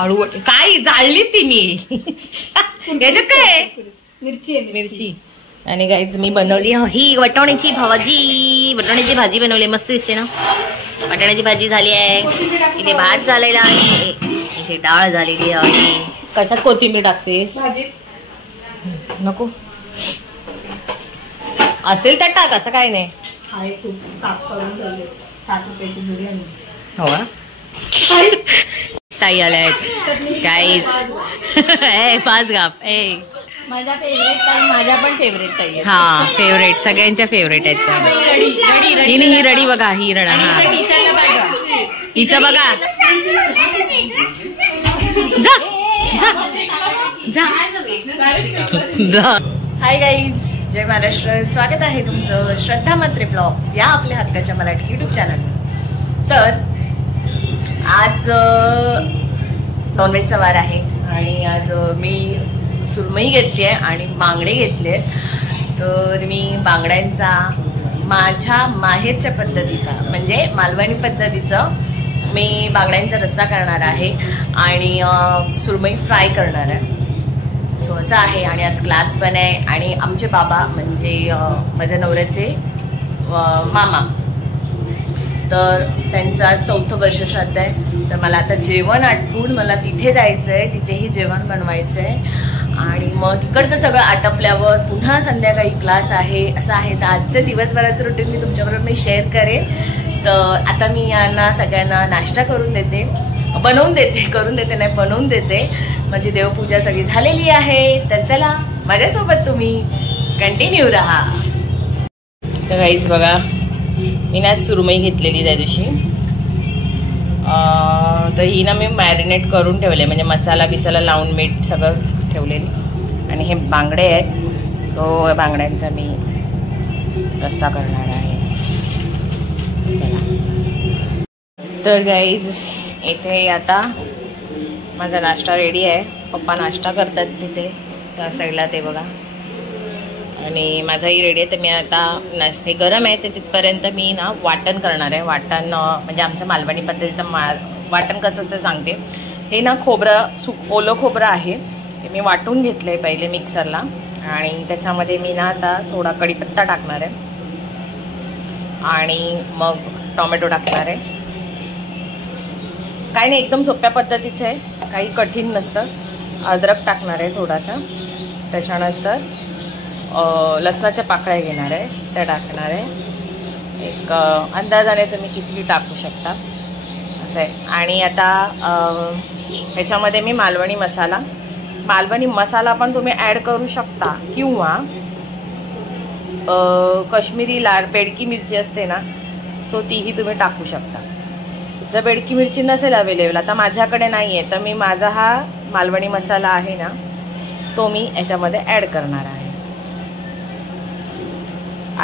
आळू काय जाळलीच ती मी याच्यात काय मिरची आणि गाईज मी बनवली ही वटाण्याची भाजी बनवली मस्त दिसते ना। वटाण्याची भाजी झाली आहे, इथे भात झालेला आहे, इथे डाळ झालेली आहे। कशात कोथिंबीर टाकतेस? नको असेल तर टाक, असं काय नाही। हो ताई आल्या आहेत गाईज 5 गाफ माझा फेवरेट ताई, माझा पण फेवरेट ताई आहे। हा फेवरेट, सगळ्यांच्या फेवरेट आहेत त्या। ही रडी बघा, ही रडा हा हिचं बघा। जा जा जा। हाय गाईज, जय महाराष्ट्र, स्वागत आहे तुमचं श्रद्धा म्हात्रे ब्लॉग्स या आपल्या हक्काच्या मराठी यूट्यूब चॅनल। तर आज नॉनव्हेजचा वार आहे आणि आज मी सुरमई घेतली आहे आणि बांगडे घेतले। तर मी बांगड्यांचा माझ्या माहेरच्या पद्धतीचा म्हणजे मालवणी पद्धतीचं मी बांगड्यांचा रस्सा करणार आहे आणि सुरमई फ्राय करणार आहे। सो असं आहे आणि आज क्लास पण आहे आणि आमचे बाबा म्हणजे माझ्या नवऱ्याचे मामा, तर त्यांचा 4थं वर्ष श्राद्ध आहे। तर मला आता जेवण आटपून मला तिथे जायचं आहे, तिथेही जेवण बनवायचं आहे आणि मग तिकडचं सगळं आटपल्यावर पुन्हा संध्याकाळी क्लास आहे असं आहे। तर आजचं दिवसभराचं रुटीन मी तुमच्याबरोबर मी शेअर करेन। तर आता मी यांना सगळ्यांना नाश्ता करून देते, बनवून देते। माझी देवपूजा सगळी झालेली आहे, तर चला माझ्यासोबत तुम्ही कंटिन्यू राहा। तर गाईज बघा, मी ना सुरमई घेतलेली त्या दिवशी, तर ही ना मी मॅरिनेट करून ठेवले म्हणजे मसाला बिसाला लावून मीठ सगळं ठेवलेली आणि हे बांगडे आहेत। सो बांगड्यांचा मी रस्सा करणार आहे। चला तर गाईज इथे आता माझा नाश्ता रेडी आहे। पप्पा नाश्ता करतात तिथे त्या साईडला, ते बघा, आणि माझाही रेडी आहे। तर मी आता नाश्ते गरम आहे ते तिथपर्यंत मी ना वाटण करणार आहे। वाटण म्हणजे आमच्या मालवणी पद्धतीचं वाटण कसं असतं सांगते। हे ना खोबरं ओलं खोबरं आहे, ते मी वाटून घेतलं आहे पहिले मिक्सरला आणि त्याच्यामध्ये मी ना आता थोडा कढीपत्ता टाकणार आहे आणि मग टोमॅटो टाकणार आहे। काही नाही, एकदम सोप्या पद्धतीचं आहे, काही कठीण नसतं। अद्रक टाकणार आहे थोडासा, त्याच्यानंतर लसणाच्या पाकळ्या घेणार आहे त्या टाकणार आहे। एक अंदाजाने तुम्ही किती टाकू शकता असं आहे। आणि आता ह्याच्यामध्ये मी मालवणी मसाला पण तुम्ही ॲड करू शकता किंवा काश्मीरी लाल बेडकी मिरची असते ना, सो तीही तुम्ही टाकू शकता। जर बेडकी मिरची नसेल अवेलेबल, आता माझ्याकडे नाही आहे, तर मी माझा हा मालवणी मसाला आहे ना तो मी याच्यामध्ये ॲड करणार आहे।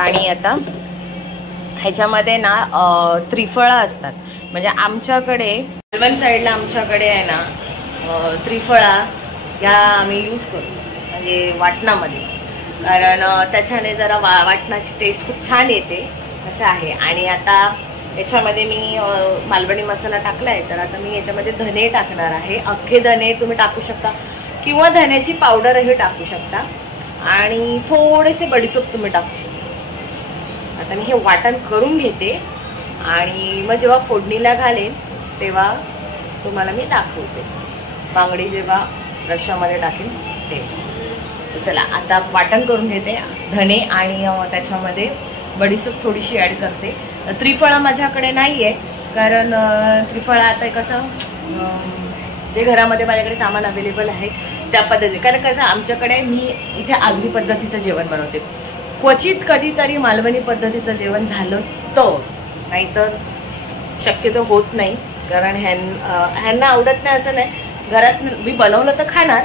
आणि आता ह्याच्यामध्ये ना त्रिफळा असतात, म्हणजे आमच्याकडे मालवण साईडला आमच्याकडे आहे ना त्रिफळा ह्या आम्ही यूज करतो म्हणजे वाटणामध्ये, कारण त्याच्याने जरा वाटणाची टेस्ट खूप छान येते असं आहे। आणि आता याच्यामध्ये मी मालवणी मसाला टाकला आहे, तर आता मी याच्यामध्ये धने टाकणार आहे। अख्खे धने तुम्ही टाकू शकता किंवा धन्याची पावडरही टाकू शकता आणि थोडेसे बडीशोप तुम्ही टाकू शकता। आता मी हे वाटण करून घेते आणि मग जेव्हा फोडणीला घालेन तेव्हा तुम्हाला मी दाखवते बांगडी जेव्हा रश्श्यामध्ये टाकेन ते। चला आता वाटण करून घेते धने आणि त्याच्यामध्ये बडीशोप थोडीशी ॲड करते। त्रिफळा माझ्याकडे नाही आहे, कारण त्रिफळा आता कसं जे घरामध्ये माझ्याकडे सामान अवेलेबल आहे त्या पद्धतीने, कारण कसं आमच्याकडे मी इथे आगरी पद्धतीचं जेवण बनवते, क्वचित कधीतरी मालवणी पद्धतीचं जेवण झालं तर, नाहीतर शक्यतो होत नाही, कारण ह्यांना आवडत नाही असं नाही। घरात मी बनवलं तर खाणार,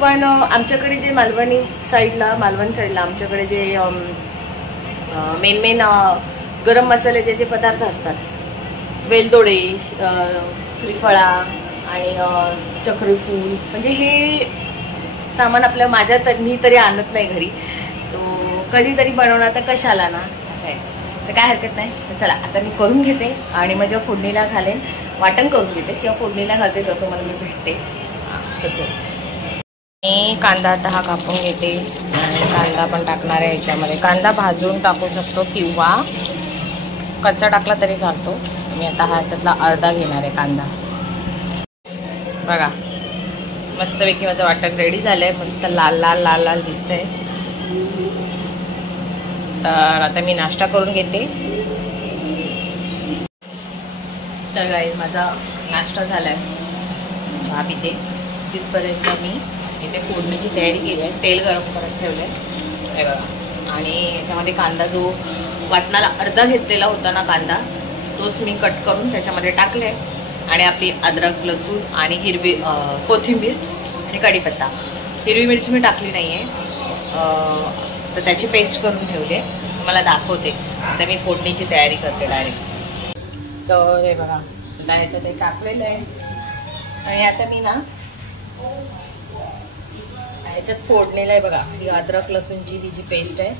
पण आमच्याकडे जे मालवण साईडला आमच्याकडे जे मेन गरम मसाल्याचे जे पदार्थ असतात, वेलदोडे, त्रिफळा आणि चक्रफूल, म्हणजे हे सामान मी तरी आणत नाही घरी, सो कधीतरी बनवणार तर कशाला ना असं आहे। तर काय हरकत नाही। तर चला आता मी करून घेते आणि मग जेव्हा फोडणीला घालेन वाटण करून घेते किंवा फोडणीला घालते तर तुम्हाला मी भेटते. तसं मी कांदा आता हा कापून घेते आणि कांदा पण टाकणार आहे ह्याच्यामध्ये. कांदा भाजून टाकू शकतो किंवा कच्चा टाकला तरी चालतो. मी आता ह्याच्यातला अर्धा घेणार आहे कांदा. बघा मस्तपैकी माझं वाटण रेडी झालं आहे. मस्त लाल लाल लाल लाल दिसतंय. तर आता मी नाश्ता करून घेते. तर गाईज माझा नाश्ता झाला आहे. चहा पिते. तिथपर्यंत मी इथे फोडणीची तयारी केली आहे. तेल गरम करत ठेवलं आहे हे बघा. आणि याच्यामध्ये कांदा जो वाटणाला अर्धा घेतलेला होता ना कांदा, तोच मी कट करून त्याच्यामध्ये टाकले आहे. आणि आपली अद्रक लसूण आणि हिरवी कोथिंबीर आणि कढीपत्ता. हिरवी मिरची मी टाकली नाही आहे, तर त्याची पेस्ट करून ठेवली आहे. तुम्हाला दाखवते. आता मी फोडणीची तयारी करते डायरेक्ट. तर हे बघा ह्याच्यात ते टाकलेलं आहे. आणि आता मी ना ह्याच्यात फोडणीला आहे बघा ही अद्रक लसूणची ही जी पेस्ट आहे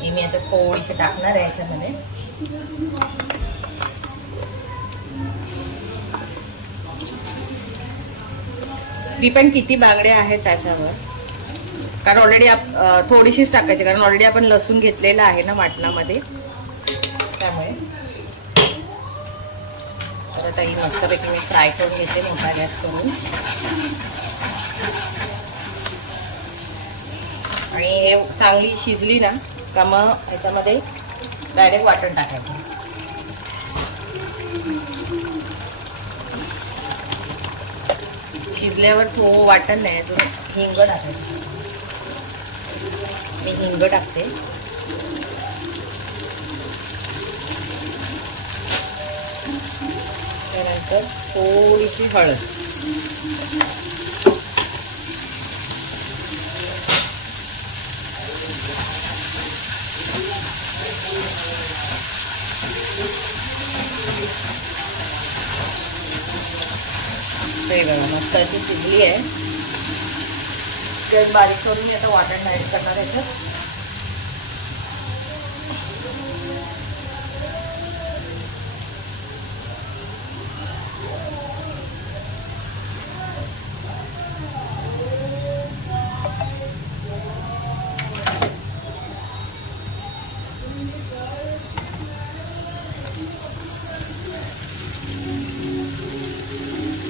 ही मी आता थोडीशी टाकणार आहे ह्याच्यामध्ये. डिपेंड किती बांगडे आहेत त्याच्यावर, कारण ऑलरेडी थोडीशीच टाकायची, कारण ऑलरेडी आपण लसूण घेतलेला आहे ना वाटणामध्ये, त्यामुळे. तर आता ही मस्तपैकी मी फ्राय करून घेते मोठा गॅस करून. आणि हे चांगली शिजली ना का मग ह्याच्यामध्ये डायरेक्ट वाटण टाकायचं. शिजल्यावर थोडं वाटण नाही अजून हिंग टाकायचं. मी हिंग टाकते. त्यानंतर थोडीशी हळद. हे बघा मस्त अशी शिजली आहे. गॅस बारीक करून मी आता वाटण ॲड करणार आहे.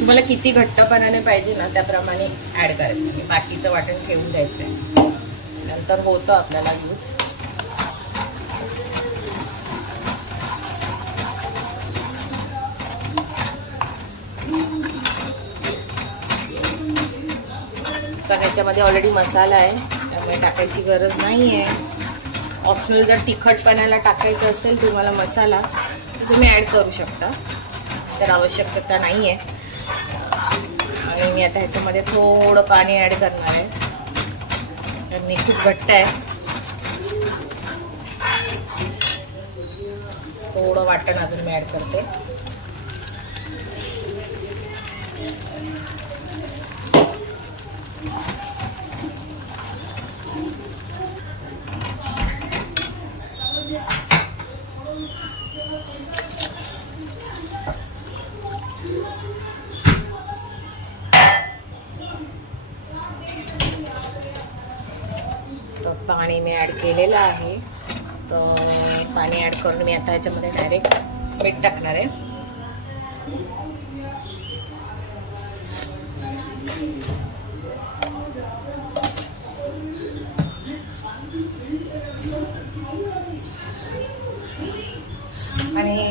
तुम्हाला किती घट्टपणाने पाहिजे ना त्याप्रमाणे ॲड करायचं. बाकीचं वाटण ठेवून द्यायचं आहे, नंतर होतं आपल्याला यूज. तर याच्यामध्ये ऑलरेडी मसाला आहे त्यामुळे टाकायची गरज नाही आहे. ऑप्शनल जर तिखटपणाला टाकायचं असेल तुम्हाला मसाला तर तुम्ही ॲड करू शकता, तर आवश्यकता नाही आहे. आणि मी आता ह्याच्यामध्ये थोडं पाणी ॲड करणार आहे, कारण मी खूप घट्ट आहे. थोडं वाटण अजून मी ॲड करते. पाणी मी ॲड केलेलं आहे, तर पाणी ॲड करून मी आता ह्याच्यामध्ये डायरेक्ट मीठ टाकणार आहे. आणि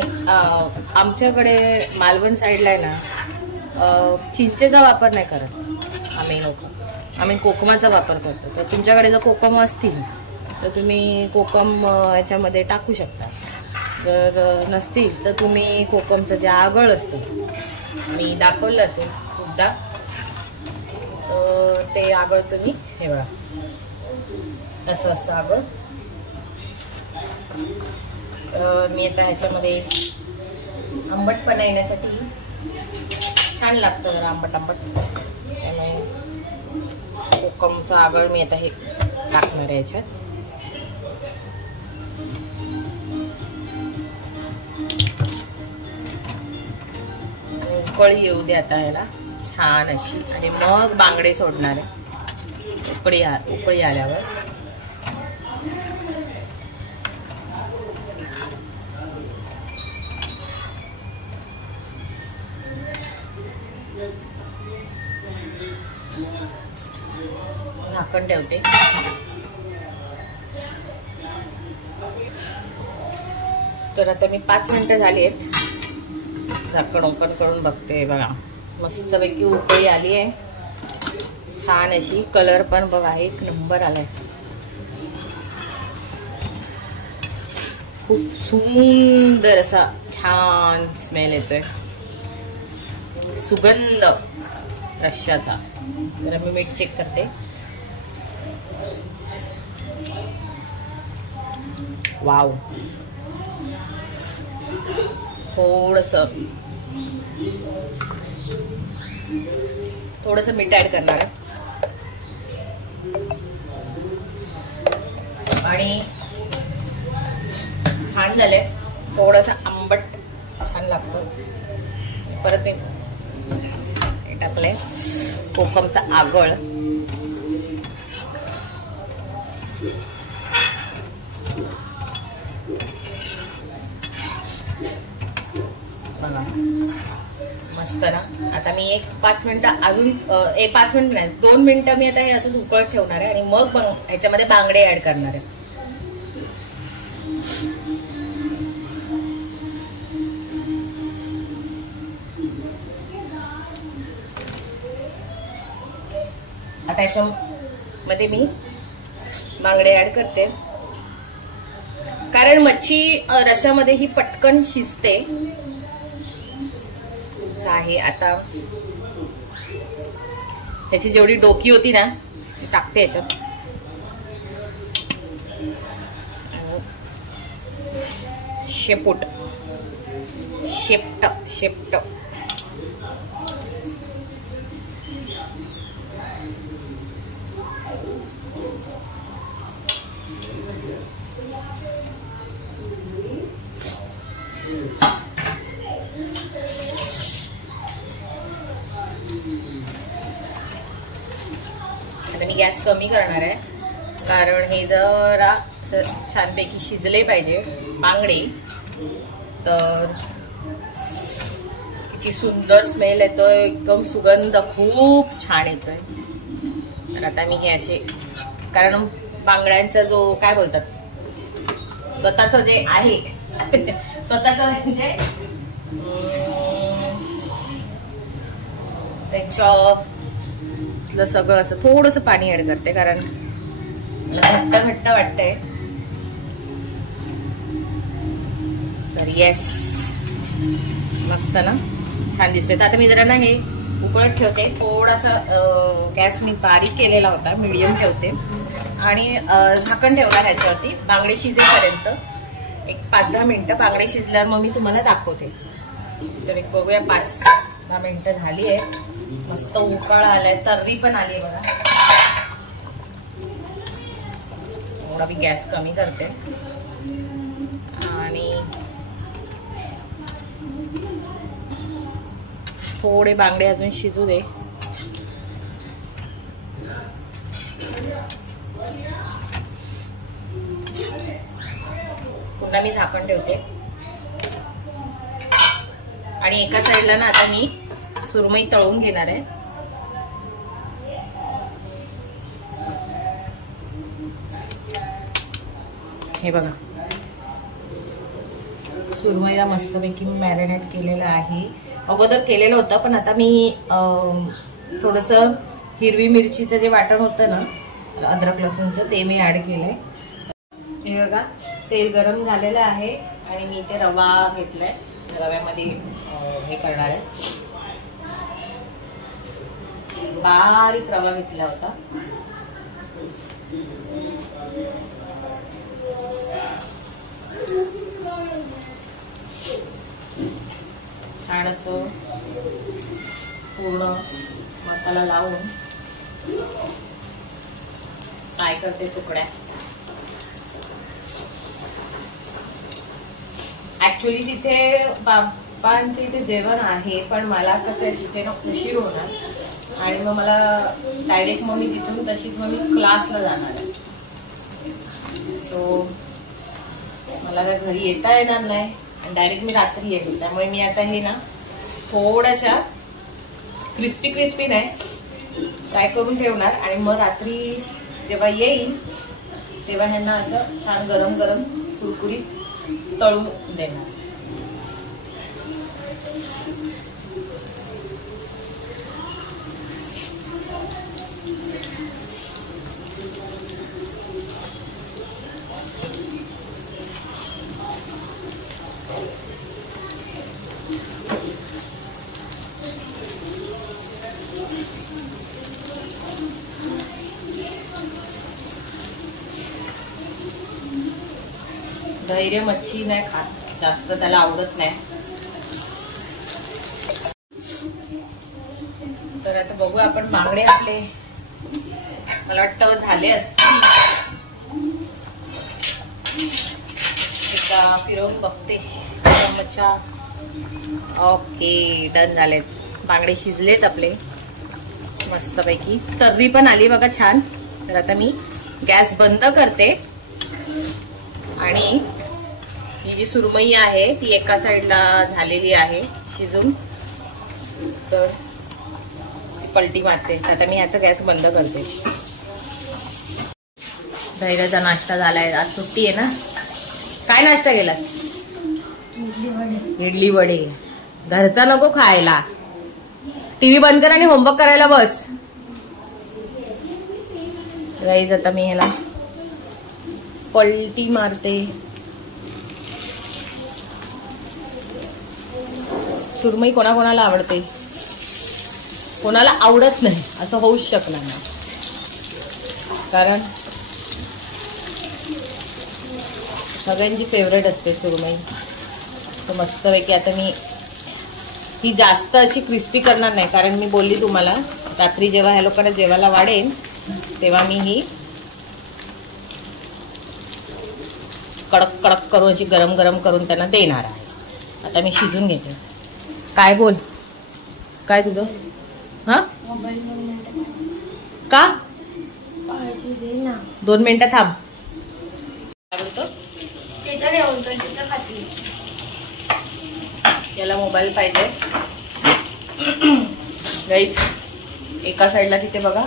आमच्याकडे मालवण साईडला आहे ना चिंचेचा वापर नाही करत आम्ही लोक. आम्ही कोकमाचा वापर करतो. तर तुमच्याकडे जर कोकम असतील तर तुम्ही कोकम याच्यामध्ये टाकू शकता. जर नसतील तर तुम्ही कोकमचं जे आगळ असतं मी दाखवलं असेल खूपदा, तर ते आगळ तुम्ही हे बघा असं असतं आगळ. तर मी आता ह्याच्यामध्ये आंबटपणा येण्यासाठी छान लागतं जरा आंबट आंबट, त्यामुळे कोकमचं आगळ मी आता हे टाकणार आहे याच्यात. उकळी येऊ दे आता याला छान अशी, आणि मग बांगडे सोडणार आहे उकळी आल्यावर. झाकण ठेवते. तर आता मी 5 मिनिटं झाली आहेत. झाकण ओपन करून बघते. बघा मस्तपैकी उकळी आली आहे छान अशी. कलर पण बघा एक नंबर आलाय. खूप सुंदर असा छान स्मेल येतोय, सुगंध रश्श्याचा. जरा मी मीठ चेक करते. वाव. थोडंसं मीठ ऍड करणार आहे. आणि छान झालंय. थोडंसं आंबट छान लागतं. परत मी टाकलंय कोकमचा आगळ. मस्त ना. आता मी 5 मिनिटं अजून 5 मिनिटं नाही 2 मिनिटं मी आता हे असं उकळत ठेवणार आहे आणि मग ह्याच्यामध्ये बांगडे ऍड करणार आहे. आता ह्याच्यामध्ये मी बांगडे ऍड करते, कारण मच्छी रश्श्यामध्ये ही पटकन शिजते आहे. आता ह्याची जेवढी डोकी होती ना ती टाकते ह्याच्यात. शेपूट शेप्ट आता मी गॅस कमी करणार आहे, कारण हे जरा छानपैकी शिजले पाहिजे बांगडे. तर किती सुंदर स्मेल येतोय, एकदम सुगंध खूप छान येतोय. तर आता मी हे असे, कारण बांगड्यांचा जो काय बोलतात स्वतःच जे आहे स्वतःच म्हणजे त्याच्यातलं सगळं असं थोडंसं पाणी ऍड करते, कारण मला घट्ट घट्ट वाटतंय. तर येस, मस्त ना, छान दिसते. तर आता मी जरा ना हे उकळत ठेवते. थोडासा गॅस मी बारीक केलेला होता, मीडियम ठेवते आणि झाकण ठेवणार ह्याच्यावरती बांगडे शिजेपर्यंत. एक 5-10 मिनिटं बांगडे शिजल्यावर मग मी तुम्हाला दाखवते. तर एक बघूया, 5-10 मिनिटं झाली आहे. मस्त उकळा आलाय, तर्री पण आली आहे बघा. थोडा मी गॅस कमी करते आणि थोडे बांगडे अजून शिजू दे. पुन्हा मी झाकण ठेवते आणि एका साईडला ना आता मी सुरमई तळून घेणार आहे. हे बघा, सुरमईला मस्तपैकी मी मॅरिनेट केलेलं आहे. अगोदर केलेलं होतं, पण आता मी थोडंसं हिरवी मिरचीचं जे वाटण होतं ना, अद्रक लसूणचं, ते मी ऍड केलंय. हे बघा, तेल गरम झालेलं आहे आणि मी इथे रवा घेतलाय. रव्यामध्ये हे करणार आहे. बारीक रवा घेतला होता. छान असं पूर्ण मसाला लावून फ्राय करते तुकड्या. ऍक्च्युली तिथे पप्पांचे इथे जेवण आहे, पण मला कसं आहे तिथे ना उशीर होणार आणि मग मला डायरेक्ट मग मी तिथून तशीच मग मी क्लासला जाणार आहे. सो मला काय घरी येता येणार नाही आणि डायरेक्ट मी रात्री येईल. त्यामुळे मी आता हे ना थोड्याशा क्रिस्पी नाही फ्राय करून ठेवणार आणि मग रात्री जेव्हा येईल तेव्हा ह्यांना असं छान गरम गरम कुरकुरीत तळून देणार. धैर्य मच्छी नाही खात, जास्त त्याला आवडत नाही. तर आता बघू आपण बांगडे आपले मला वाटतं झाले असतील. एकदा फिरवून बघते चमचा. ओके डन झालेत. बांगडे शिजलेत आपले मस्तपैकी. तर्री पण आली बघा छान. तर आता मी गॅस बंद करते आणि ही जी सुरमई आहे ती एका साईडला झालेली आहे शिजून, तर ती पलटी मारते. आता मी ह्याचा गॅस बंद करते. धैर्याचा नाश्ता झालाय. आज सुट्टी आहे ना. काय नाश्ता केलास? इडली वडे. घरचा नको खायला. टीव्ही बंद कर आणि होमवर्क करायला बस. गाईज आता मी ह्याला पलटी मारते. सुरमई कोणाकोणाला आवडते, कोणाला आवडत नाही असं होऊच शकणार नाही. कारण सगळ्यांची फेवरेट असते सुरमई. तर मस्तपैकी आता मी ही जास्त अशी क्रिस्पी करणार नाही, कारण मी बोलली तुम्हाला रात्री जेव्हा ह्या लोकांना जेवायला वाढेन तेव्हा मी ही कडक कडक करून अशी गरम गरम करून त्यांना देणार आहे. आता मी शिजून घेते. काय बोल, काय तुझं? हा का 2 मिनिटं थांब. काय बोलतो? याला मोबाईल पाहिजे. गाईज एका साईडला तिथे बघा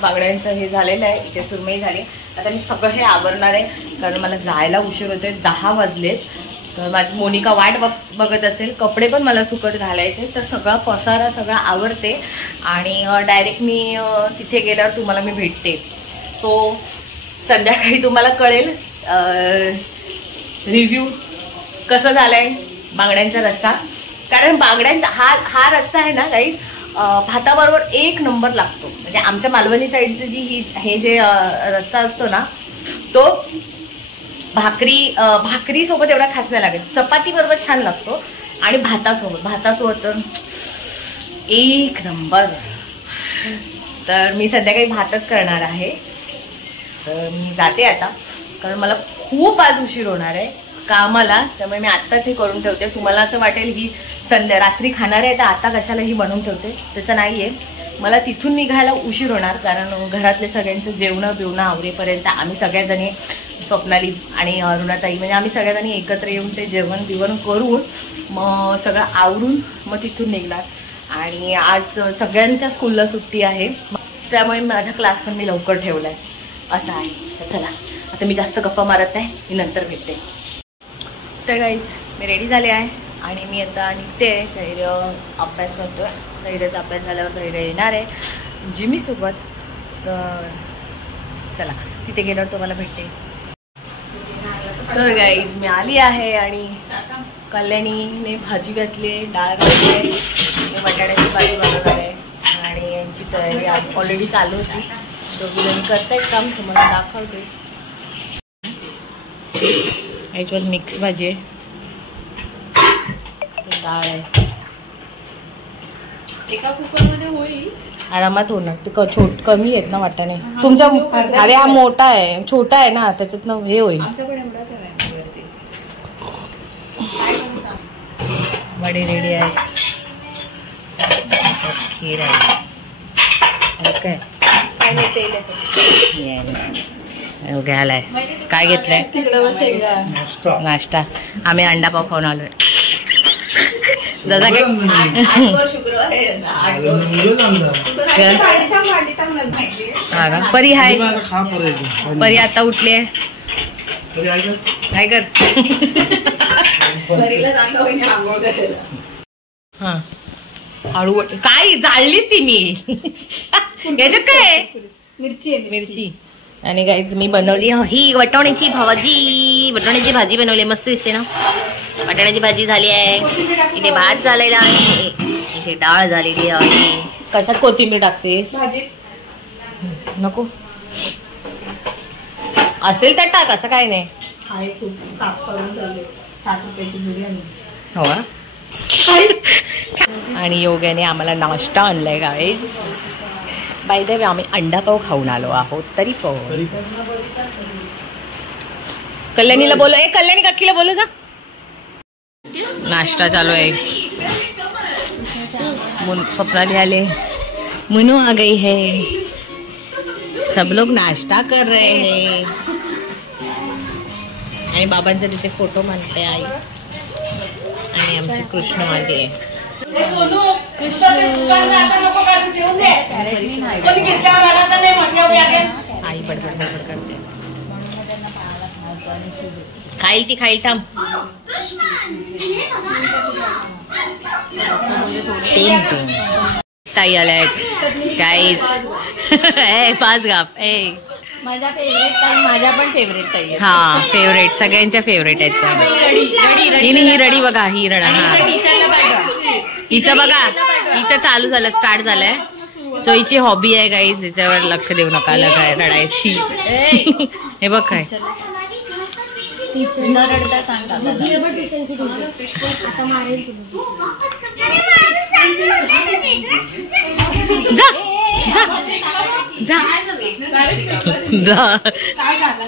बांगड्यांचं हे झालेलं आहे, इथे सुरमई झाली. आता मी सगळं हे आवरणार आहे कारण मला जायला उशीर होतोय. 10 वाजलेत. तर माझी मोनिका वाट बघत असेल. कपडे पण मला सुकट घालायचे. तर सगळा पसारा सगळा आवरते आणि डायरेक्ट मी तिथे गेल्यावर तुम्हाला मी भेटते. सो संध्याकाळी तुम्हाला कळेल रिव्ह्यू कसं झालाय बांगड्यांचा रस्सा. कारण बांगड्यांचा हा रस्सा आहे ना काही भाताबरोबर 1 नंबर लागतो. म्हणजे आमच्या मालवणी साईडचं जी हे जे रस्सा असतो ना तो भाकरी सोबत एवढा खास नाही लागत. चपाती बरोबर छान लागतो आणि भातासोबत 1 नंबर. तर मी संध्याकाळी भातच करणार आहे. तर मी जाते आता कारण मला खूप आज उशीर होणार आहे कामाला. त्यामुळे मी आत्ताच हे करून ठेवते. तुम्हाला असं वाटेल ही रात्री खाणार आहे तर आता कशाला ही बनवून ठेवते, तसं नाही आहे. मला तिथून निघायला उशीर होणार कारण घरातले सगळ्यांचं जेवणं आवरेपर्यंत आम्ही सगळ्याजणी स्वप्नाली आणि अरुणाताई म्हणजे आम्ही सगळ्याजणी एकत्र येऊन ते जेवण बिवण करून मग सगळं आवरून मग तिथून निघणार. आणि आज सगळ्यांच्या स्कूलला सुट्टी आहे त्यामुळे माझा क्लास पण मी लवकर ठेवला आहे असं आहे. तर चला आता मी जास्त गप्पा मारत नाही, मी नंतर भेटते. तर गाईज मी रेडी झाले आहे आणि मी आता निघते. धैर्य अभ्यास करतो आहे. धैर्याचा अभ्यास झाल्यावर धैर्य येणार आहे जिमीसोबत. तर चला तिथे गेल्यावर तुम्हाला भेटते. तर गाईज मी आली आहे आणि कल्याणीने भाजी घातली, डाळ घातली आहे, बटाट्याची भाजी बनवणार आहे आणि यांची तयारी ऑलरेडी चालू होती. दोघीजणी करतायत काम, तुम्हाला दाखवते. याच्यावर मिक्स भाजी आहे, डाळ आहे. एका कुकरमध्ये होईल आरामात होणार. ते कमी आहेत ना वाटाणे तुमचा. अरे हा मोठा आहे, छोटा आहे ना त्याच्यातनं हे होईल. वडे रेडी आहेत. खीर आहे. ओके घ्यायलाय. काय घेतलंय? नाश्ता. आम्ही अंडा पाव खाऊन आलोय. दादा काय परी हाय. परी आता उठली आहे. काय कर हा हळू. काय जाळलीच ती मी. याच्यात काय मिरची. आणि गाईज मी बनवली ही वटाण्याची वटाण्याची भाजी बनवली. मस्त दिसते ना. वटाण्याची भाजी झाली आहे. इथे भात झालेला आहे. इथे डाळ झालेली आहे. कशात कोथिंबीर टाकतेस? नको असेल तर टाक. असं काय नाही. हो आणि योग्याने आम्हाला नाश्ता आणलाय गाईज. बाय द वे आम्ही अंडा पाव खाऊन आलो आहोत. तरी पण कल्याणीला बोलो. कल्याणी काकीला बोलो जा. नाश्ता चालू आहे. स्वप्नाली आले. मुनू आ गई है. सब लोग नाश्ता कर रहे हैं. आणि बाबांचा तिथे फोटो मानते आई. आणि आमची कृष्ण आली आहे. आई बडबड बडबड करते. खाईल ती खाईल. थांब. ताई आल्या गाईज. पाच गाफ. माझा फेवरेट ताई. माझ्या पण फेवरेट ताई. हा फेवरेट. सगळ्यांच्या फेवरेट आहेत त्या. ही रडी बघा. ही रडा. हा हिचं बघा. हिचं चालू झालं. स्टार्ट झालंय. सो हिची हॉबी आहे गाईज. हिच्यावर लक्ष देऊ नका काय रडायची. हे बघ काय जा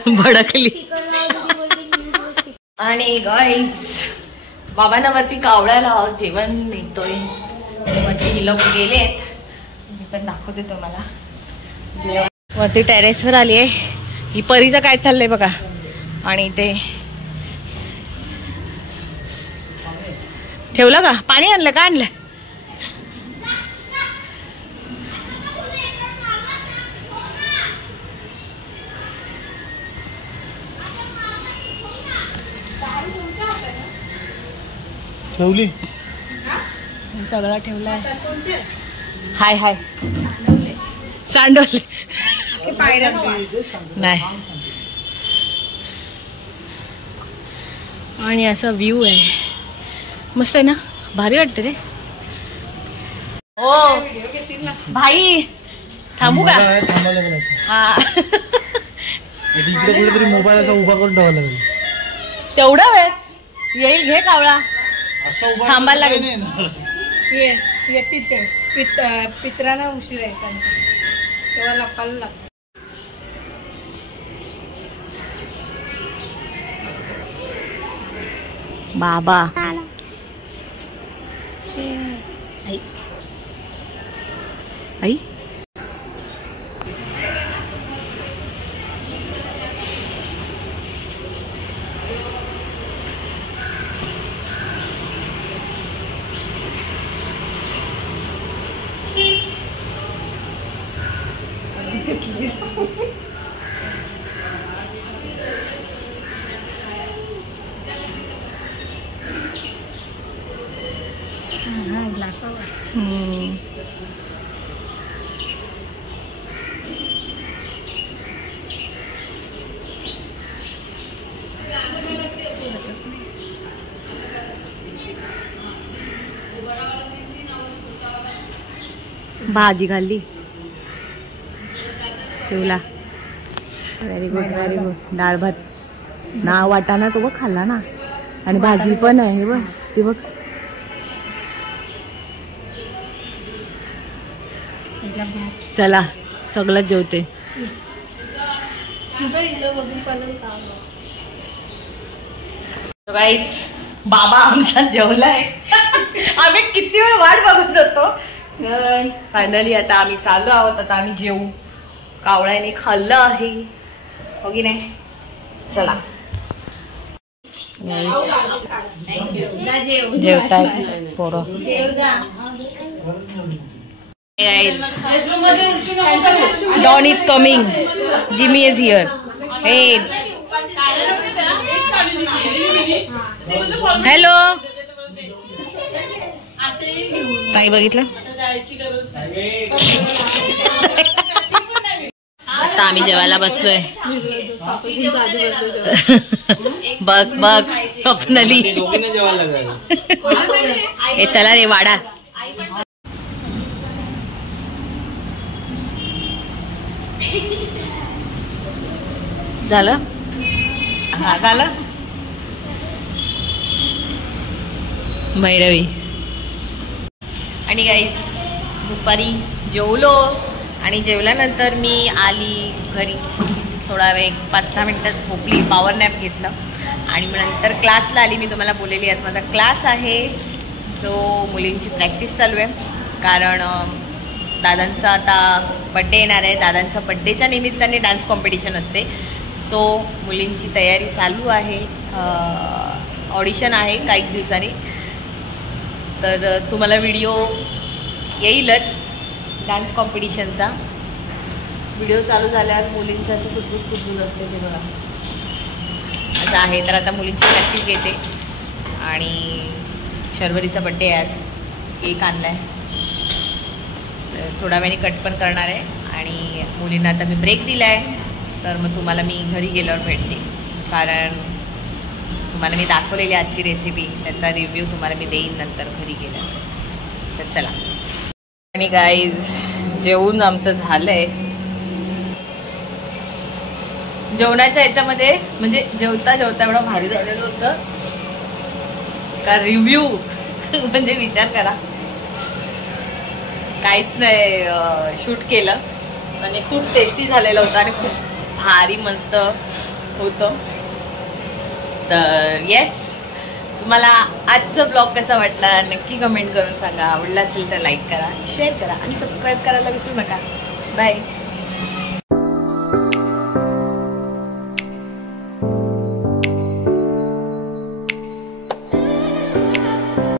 भडकली. आणि गाईज बाबांना वरती कावळ्याला जेवण नेतोय. हे लोक गेलेत. मी पण दाखवते तुम्हाला. जेवण वरती टेरेसवर आली आहे. ही परीचं काय चाललंय बघा. आणि ते ठेवलं का? पाणी आणलं का? आणलं. ठेवली. सगळं ठेवलंय. हाय हाय सांडवले नाही. आणि असा व्ह्यू आहे. मस्त आहे ना. भारी वाटतं रे. हो भाई थांबू का? हा इकडे कुठेतरी मोबाईल असा उभा करून ठेवायला लागेल. तेवढा वेळ येईल. घे कावळा. थांबायला लागेल. पित्रांना उशीर आहे तेव्हा लपायला लागतं. बाबा आई भाजी खाल्ली. शिवला. Very good very good. डाळ भात ना. वाटाणा तो बघ खाल्ला ना. आणि भाजी पण आहे बघ. ती बघ. चला सगळंच जेवते. गाईज बाबा आमचा जेवलाय. आम्ही किती वेळ वाट बघत होतो. फायनली आता आम्ही चाललो आहोत. आता आम्ही जेवू. कावळ्याने खाल्लं आहे हो की नाही. चला जेवताय पोरं. Don is coming. Jimmy is here. हे हॅलो ताई बघितलं. आता आम्ही जेवायला बसलोय. बघ बघ स्वप्नली. हे चला रे वाडा. झालं हा झालं. भैरवी आणि गाईज दुपारी जेवलो आणि जेवल्यानंतर मी आली घरी. थोडा वेळ 5-10 मिनिटात झोपली. पॉवर नॅप घेतलं आणि मग नंतर क्लासला आली. मी तुम्हाला बोललेली आज माझा क्लास आहे जो मुलींची प्रॅक्टिस चालू आहे. कारण दादांचा आता बड्डे येणार आहे. दादांच्या बड्डेच्या निमित्ताने डान्स कॉम्पिटिशन असते. सो मुलींची तयारी चालू आहे. ऑडिशन आहे काही दिवसांनी. तर तुम्हाला व्हिडिओ येईलच डान्स कॉम्पिटिशनचा. व्हिडिओ चालू झाल्यावर मुलींचं असं कुसबुस असते ते बघा असं आहे. तर आता मुलींची प्रॅक्टिस घेते आणि शर्वरीचा बड्डे आहे आज. केक आणला आहे. थोडा वेळाने कट पण करणार आहे आणि मुलींना आता मी ब्रेक दिला आहे. तर मग तुम्हाला मी घरी गेल्यावर भेटते. कारण तुम्हाला मी दाखवलेली आजची रेसिपी त्याचा रिव्ह्यू तुम्हाला मी देईन नंतर घरी गेल्यावर. तर चला. आणि गाईज जेवून आमचं झालं आहे. जेवणाच्या ह्याच्यामध्ये म्हणजे जेवता एवढं भारी झालेलं होतं का रिव्ह्यू म्हणजे विचार करा. काहीच नाही शूट केलं आणि खूप टेस्टी झालेलं होतं आणि खूप भारी मस्त होतं. तर येस तुम्हाला आजचा ब्लॉग कसा वाटला नक्की कमेंट करून सांगा. आवडला असेल तर लाईक करा, शेअर करा आणि सबस्क्राईब करायला विसरू नका. बाय.